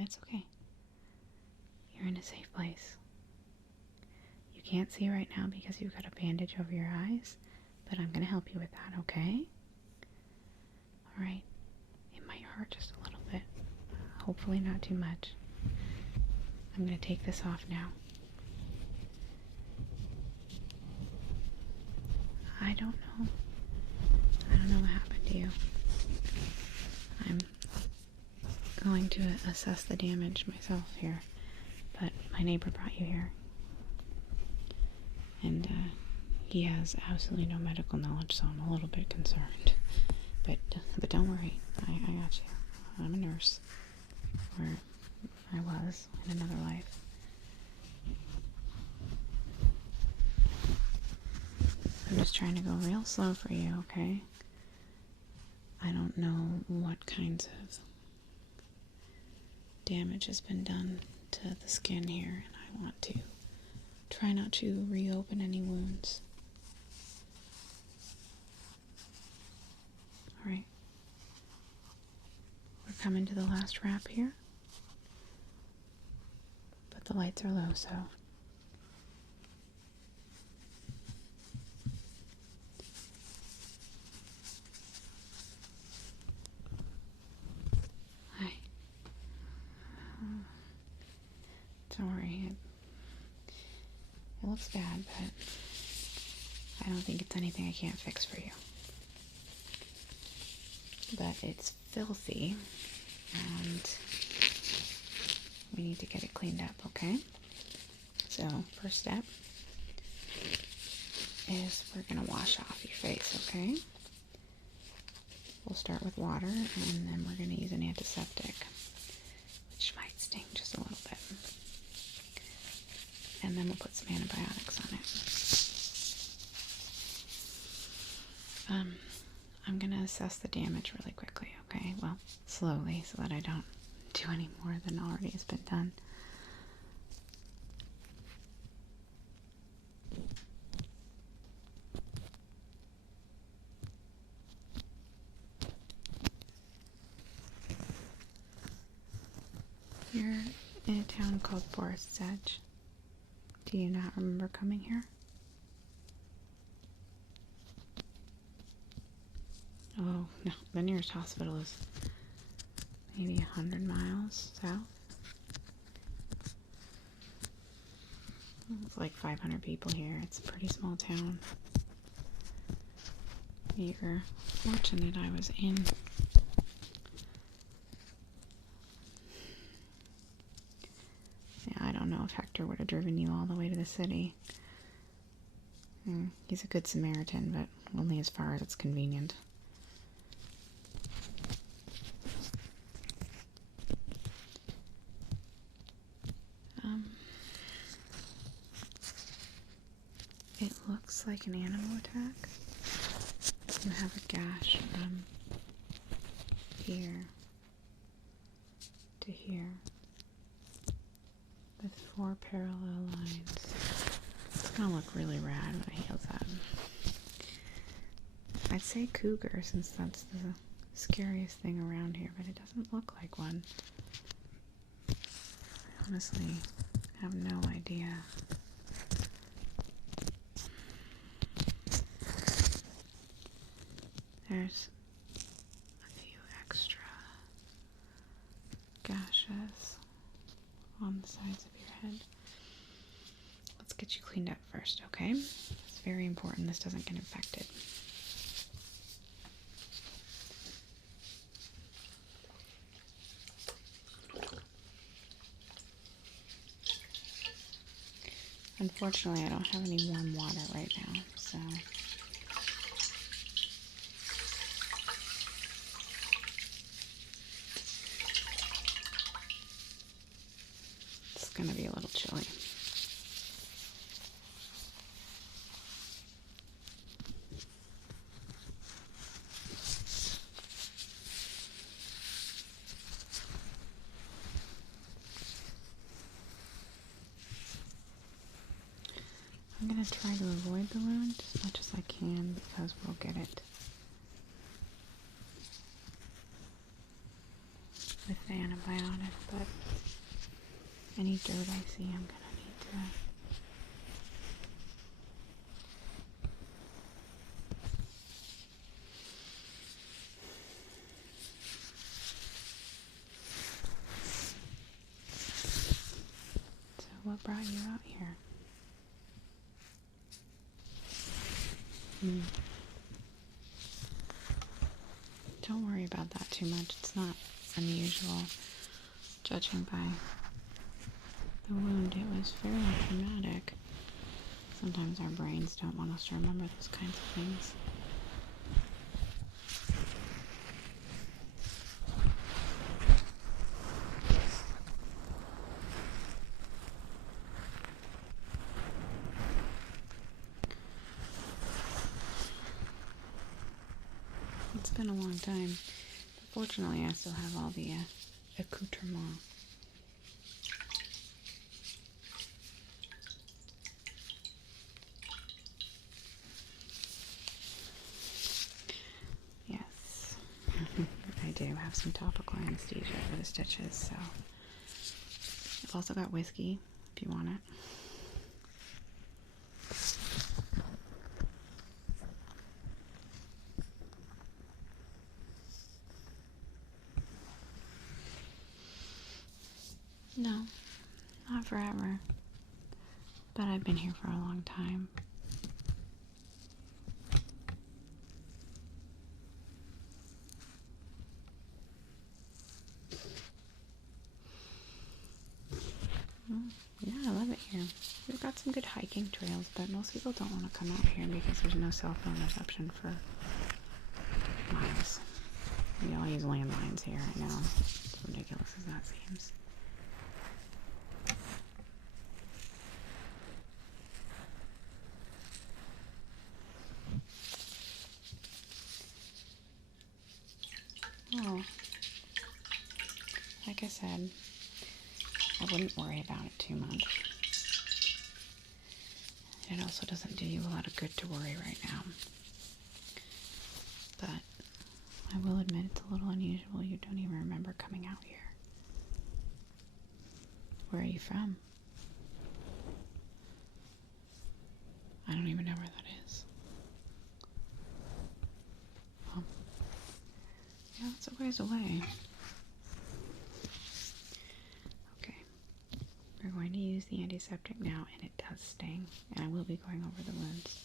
It's okay. You're in a safe place. You can't see right now because you've got a bandage over your eyes, but I'm going to help you with that, okay? Alright. It might hurt just a little bit. Hopefully not too much. I'm going to take this off now. I don't know. I don't know what happened to you. I'm going to assess the damage myself here, but my neighbor brought you here. And he has absolutely no medical knowledge, so I'm a little bit concerned. But don't worry, I got you. I'm a nurse. Or I was in another life. I'm just trying to go real slow for you, okay? I don't know what kinds of damage has been done to the skin here, and I want to try not to reopen any wounds. Alright. We're coming to the last wrap here. But the lights are low, so hi. Don't worry. It looks bad, but I don't think it's anything I can't fix for you. But it's filthy, and we need to get it cleaned up, okay? So, first step is we're going to wash off your face, okay? We'll start with water, and then we're going to use an antiseptic, which might sting just a little bit. And then we'll put some antibiotics on it. I'm going to assess the damage really quickly, okay? Well, slowly, so that I don't do any more than already has been done. You're in a town called Forest's Edge. Do you not remember coming here? Oh, no. The nearest hospital is maybe 100 miles south. It's like 500 people here. It's a pretty small town. You're fortunate I was in. Yeah, I don't know if Hector would have driven you all the way to the city. He's a good Samaritan, but only as far as it's convenient. It looks like an animal attack. You have a gash from here to here with 4 parallel lines. It's gonna look really rad when I heal that. I'd say cougar since that's the scariest thing around here, but it doesn't look like one. I honestly have no idea. There's a few extra gashes on the sides of your head. Let's get you cleaned up first, okay? It's very important this doesn't get infected. Unfortunately, I don't have any warm water right now, so it's gonna be a little chilly. I'm going to try to avoid the wound as much as I can because we'll get it with the antibiotic, but Any dirt I see, I'm gonna need to. So, what brought you out here? Don't worry about that too much. It's not unusual, judging by the wound. It was fairly traumatic. Sometimes our brains don't want us to remember those kinds of things. It's been a long time. But fortunately, I still have all the accoutrements. Yes, I do have some topical anesthesia for the stitches, so I've also got whiskey if you want it. No, not forever. But I've been here for a long time. Yeah, I love it here. We've got some good hiking trails, but most people don't want to come out here because there's no cell phone reception for miles. We all use landlines here, I know. As ridiculous as that seems. Oh, like I said, I wouldn't worry about it too much. It also doesn't do you a lot of good to worry right now. But I will admit it's a little unusual. You don't even remember coming out here. Where are you from? I don't even know where that is. Well, yeah, it's a ways away. Okay. We're going to use the antiseptic now, and it does sting. And I will be going over the wounds.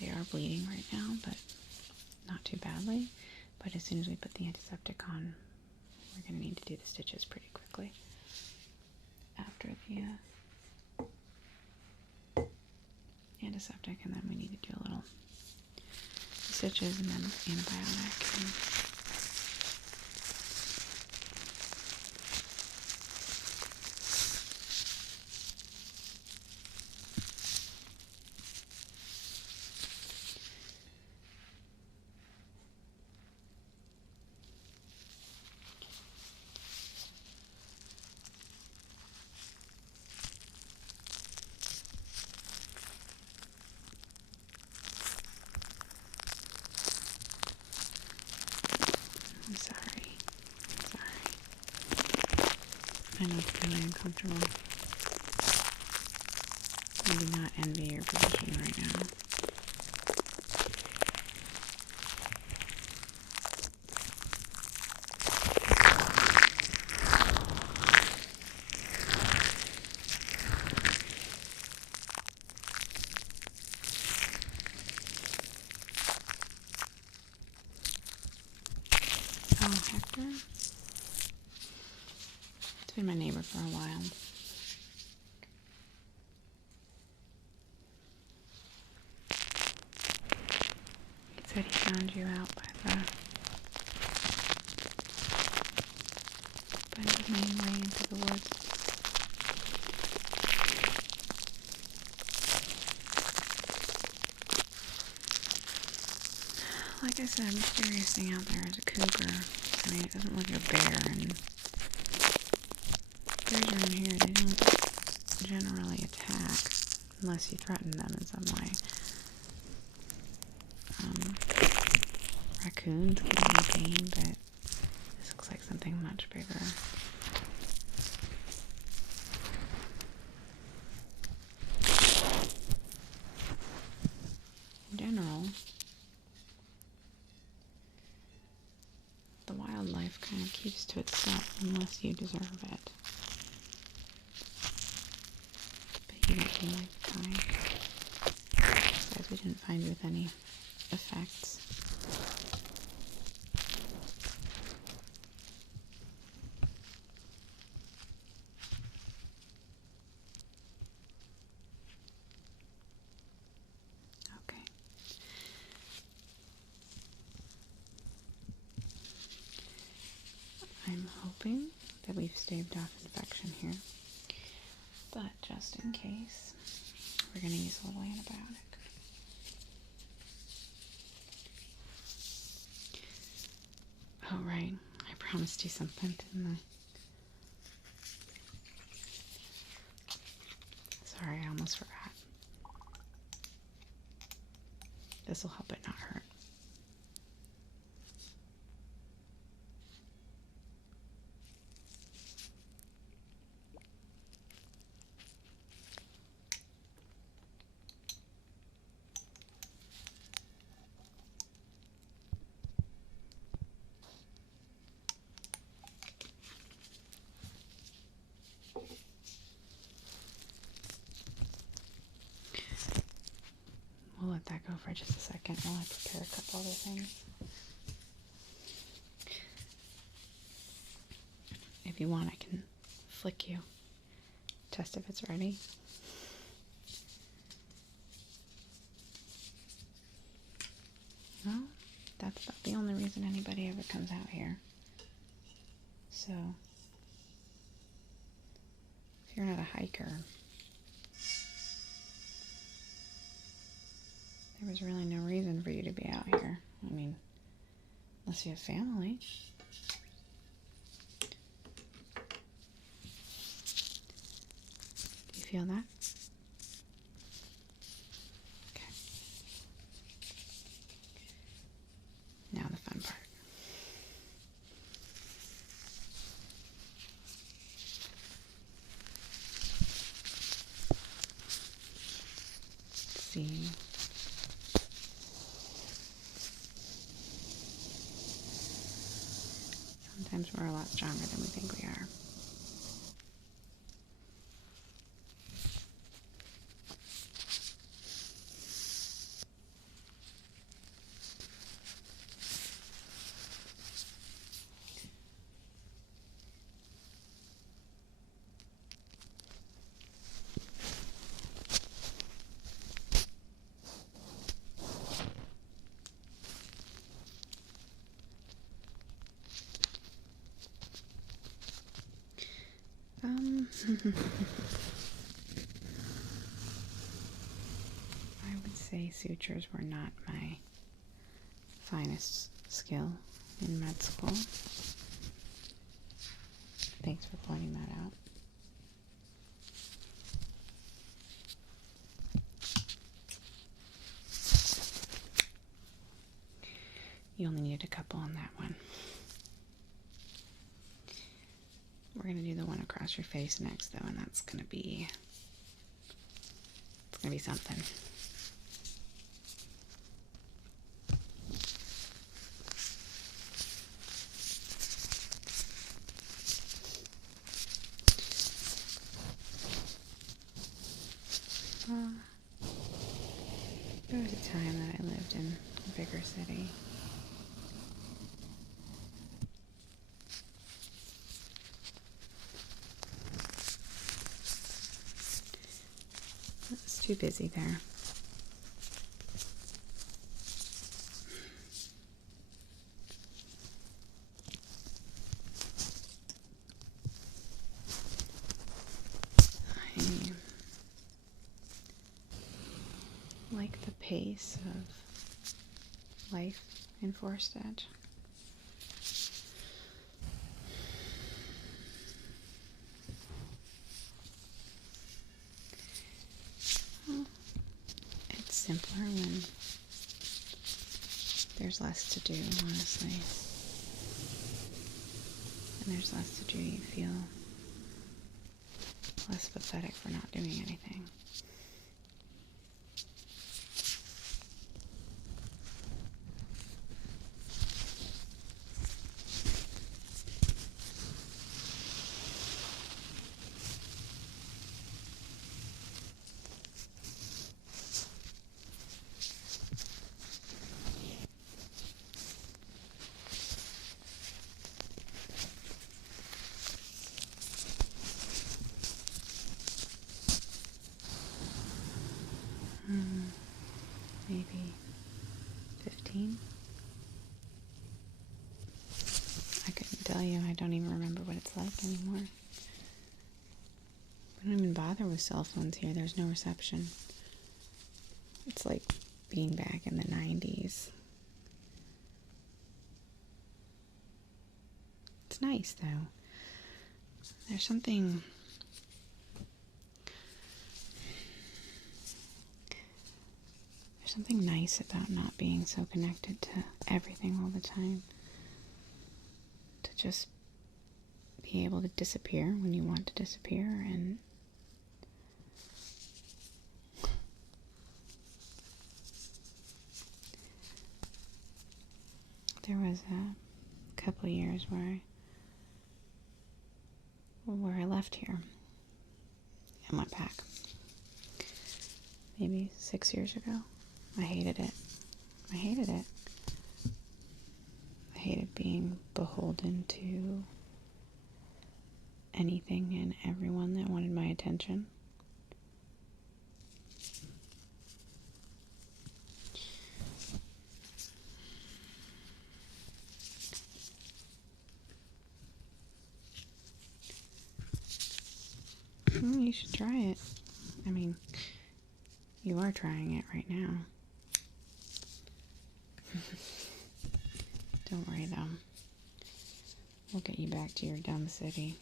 They are bleeding right now, but not too badly. But as soon as we put the antiseptic on, we're going to need to do the stitches pretty quickly. After the antiseptic, and then we need to do a little stitches and then antibiotic. And I'm sorry. I know it's really uncomfortable. I do not envy your position right now. Oh, Hector? It's been my neighbor for a while. He said he found you out by the main way into the woods. Like I said, the scariest thing out there is a cougar. I mean, it doesn't look like a bear, and bears around here, they don't generally attack unless you threaten them in some way. Raccoons can be a pain, but this looks like something much bigger. kind of keeps to itself unless you deserve it. But you don't seem like the kind. Besides, we didn't find you with any effects. Okay. I'm hoping that we've staved off infection here, but just in case, we're going to use a little antibiotic. Oh, right. I promised you something, didn't I? Sorry, I almost forgot. This will help it not hurt. We'll let that go for just a second while I prepare a couple other things. If you want, I can flick you. Test if it's ready. Well, that's not the only reason anybody ever comes out here. So, if you're not a hiker, there was really no reason for you to be out here. I mean, unless you have family. Do you feel that? Okay. Now the fun part. Let's see. Sometimes we're a lot stronger than we think we are. I would say sutures were not my finest skill in med school. Thanks for pointing that out. You only need a couple on that one. We're going to do the one across your face next, though, and that's going to be... it's going to be something. There was a time that I lived in a bigger city. It was too busy there. I like the pace of life in Forest Edge. Well, it's simpler when there's less to do, honestly. When there's less to do, you feel less pathetic for not doing anything. you, I don't even remember what it's like anymore. I don't even bother with cell phones here. There's no reception. It's like being back in the 90s. It's nice, though. There's something nice about not being so connected to everything all the time. To just be able to disappear when you want to disappear, and there was a couple of years where I left here and went back. Maybe 6 years ago. I hated it. I hated it. I hated being beholden to anything and everyone that wanted my attention. You should try it. I mean, you are trying it right now. Don't worry, though. We'll get you back to your dumb city.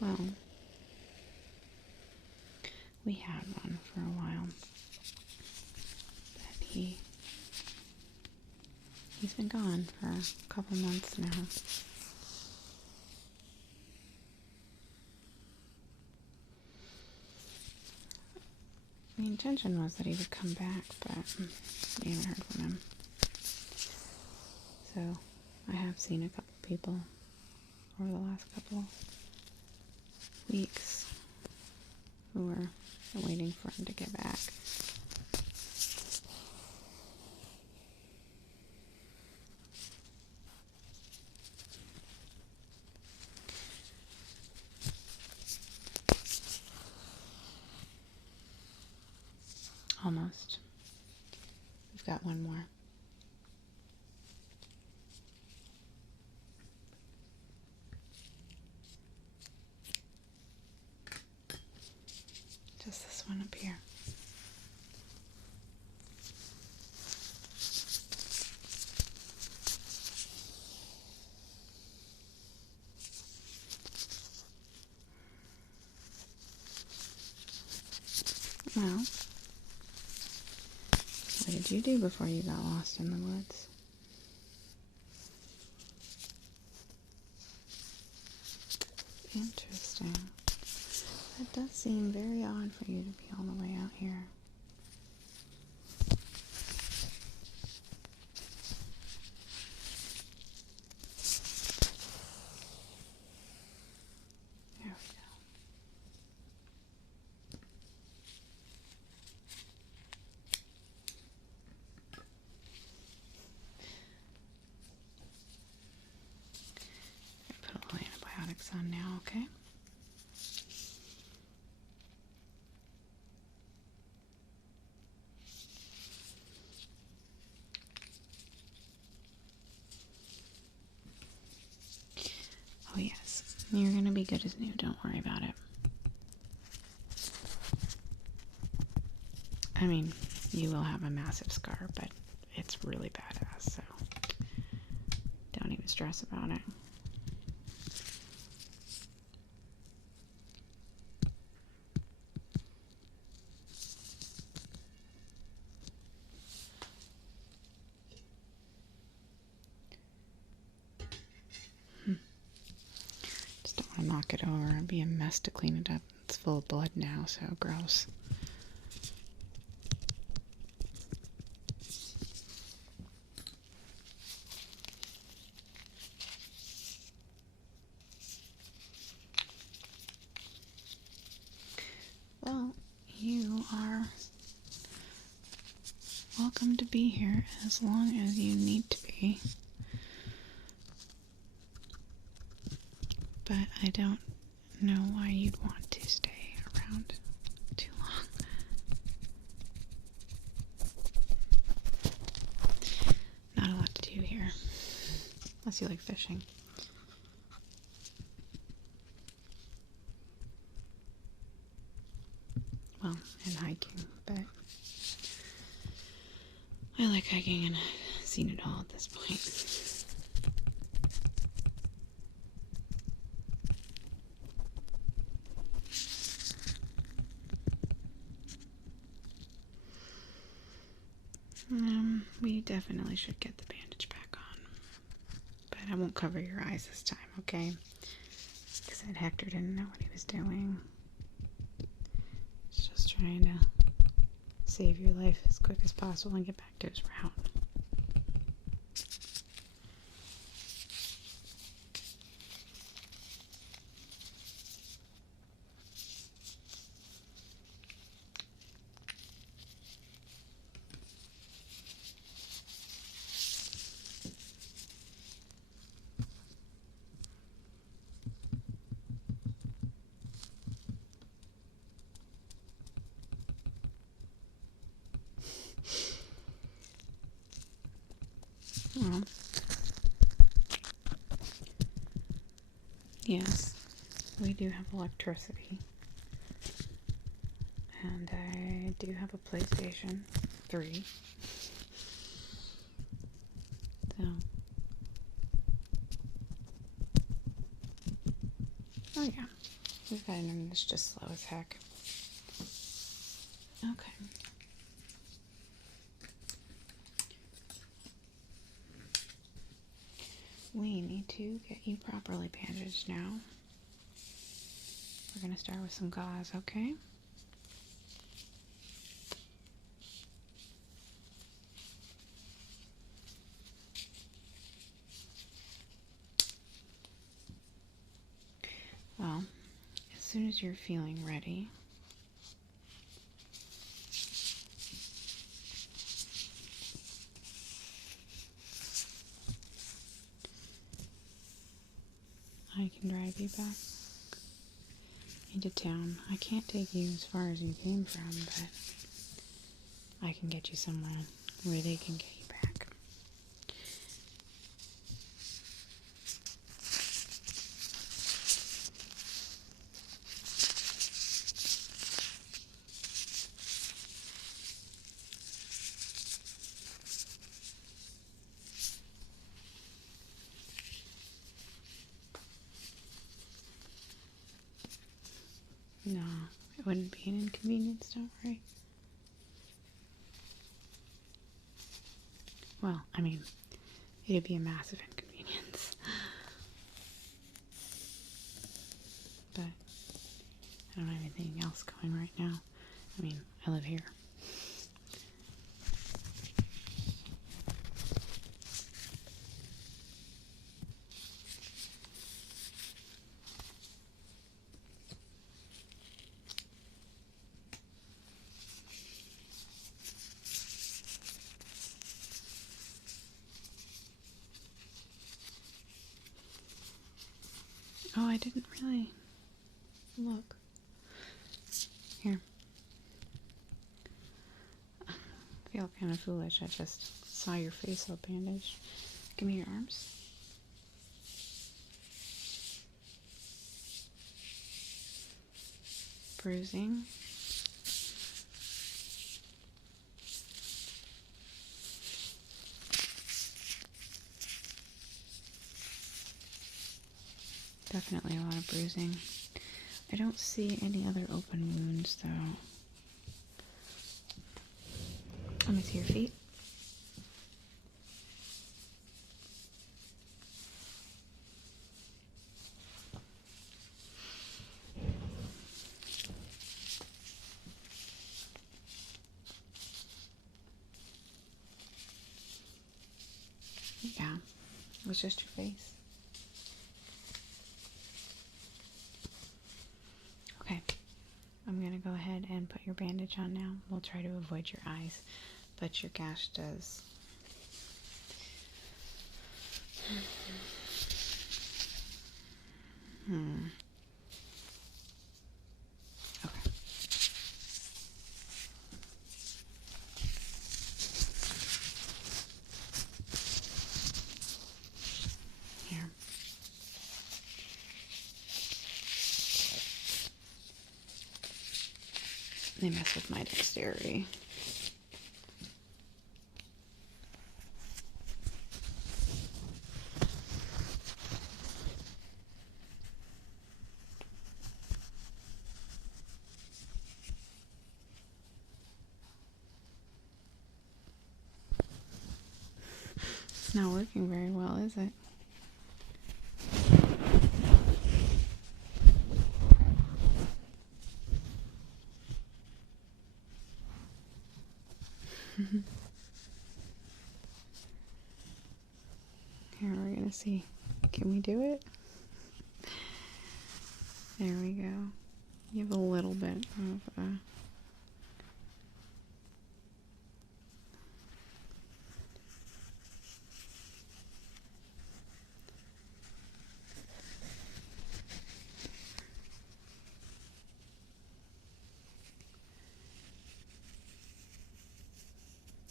Well, we had one for a while, but he's been gone for a couple months now. The intention was that he would come back, but we haven't heard from him. So I have seen a couple people over the last couple weeks who are waiting for him to get back. Almost. We've got one more. Just this one up here. Well, what did you do before you got lost in the woods? Interesting. That does seem very odd for you to be all the way out here. There we go. Put a little antibiotics on now, okay? Oh yes, you're gonna be good as new, don't worry about it. I mean, you will have a massive scar, but it's really badass, so don't even stress about it. Just don't want to knock it over. It'd be a mess to clean it up. It's full of blood now, so gross. are welcome to be here as long as you need to be. But I don't know why you'd want to stay around too long. Not a lot to do here, unless you like fishing. Well, and hiking, but I like hiking and I've seen it all at this point. We definitely should get the bandage back on, but I won't cover your eyes this time, okay? Because Hector didn't know what he was doing. He's just trying to save your life as quick as possible and get back to his route. Well, yes, we do have electricity, and I do have a PlayStation 3, so, oh yeah, we've got internet, it's just slow as heck. Okay. We need to get you properly bandaged now. We're going to start with some gauze, okay? Well, as soon as you're feeling ready, I can drive you back into town. I can't take you as far as you came from, but I can get you somewhere where they can get you back. No, it wouldn't be an inconvenience, don't worry. Well, I mean, it'd be a massive inconvenience. But I don't have anything else going right now. I mean, I live here. Oh, I didn't really look. Here. I feel kind of foolish. I just saw your face all bandaged. Give me your arms. Bruising. Definitely a lot of bruising. I don't see any other open wounds, though. Let me see your feet. Yeah, it was just your face. Okay, I'm gonna go ahead and put your bandage on now. We'll try to avoid your eyes, but your gash does. Okay. Here. They mess with my dexterity. It's not working very well, is it? Here, we're gonna see. Can we do it? There we go. You have a little bit of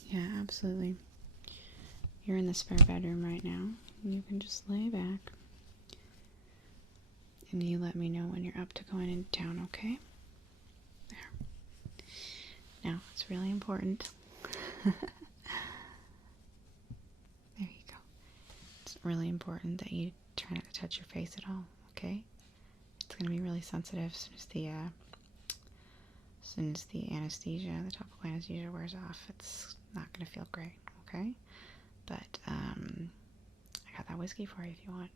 yeah, absolutely. You're in the spare bedroom right now. You can just lay back. And you let me know when you're up to going into town, okay? There. Now, it's really important. There you go. It's really important that you try not to touch your face at all, okay? It's going to be really sensitive as soon as the anesthesia, the topical anesthesia wears off. It's not going to feel great, okay? But I got that whiskey for you if you want.